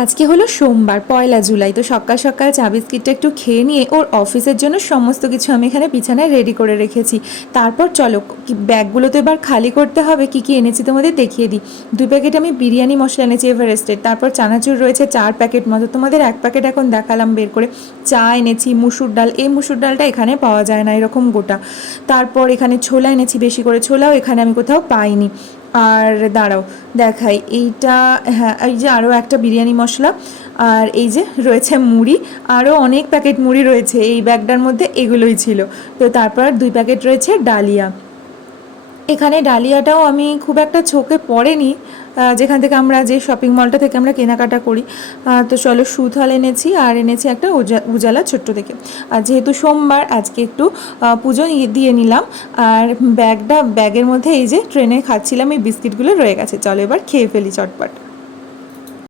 আজকে হলো সোমবার, 1 জুলাই। তো সকাল সকাল চা বিস্কিটটা একটু খেয়ে নিয়ে ওর অফিসের জন্য সমস্ত কিছু আমি এখানে বিছানায় রেডি করে রেখেছি। তারপর চলো ব্যাগগুলো তো এবার খালি করতে হবে। কি কি এনেছি তোমাদের দেখিয়ে দিই। 2 প্যাকেট আমি বিরিয়ানি মশলা এনেছি এভারেস্টের। তারপর চানাচুর রয়েছে 4 প্যাকেট মতো, তোমাদের 1 প্যাকেট এখন দেখালাম বের করে। চা এনেছি, মুসুর ডাল, এই মুসুর ডালটা এখানে পাওয়া যায় না এরকম গোটা। তারপর এখানে ছোলা এনেছি বেশি করে, ছোলাও এখানে আমি কোথাও পাইনি। আর দাঁড়াও দেখাই, এইটা, হ্যাঁ এই যে আরও একটা বিরিয়ানি মশলা। আর এই যে রয়েছে মুড়ি, আরও অনেক প্যাকেট মুড়ি রয়েছে এই ব্যাগটার মধ্যে, এগুলোই ছিল। তো তারপর 2 প্যাকেট রয়েছে ডালিয়া। এখানে ডালিয়াটাও আমি খুব একটা চোখে পড়েনি, যেখান থেকে আমরা, যে শপিং মলটা থেকে আমরা কেনাকাটা করি। তো চলো সুথল এনেছি, আর এনেছি একটা উজালা ছোট্ট থেকে। আর যেহেতু সোমবার আজকে একটু পুজো দিয়ে নিলাম। আর ব্যাগের মধ্যে এই যে ট্রেনে খাচ্ছিলাম এই বিস্কিটগুলো রয়ে গেছে, চলো এবার খেয়ে ফেলি চটপট।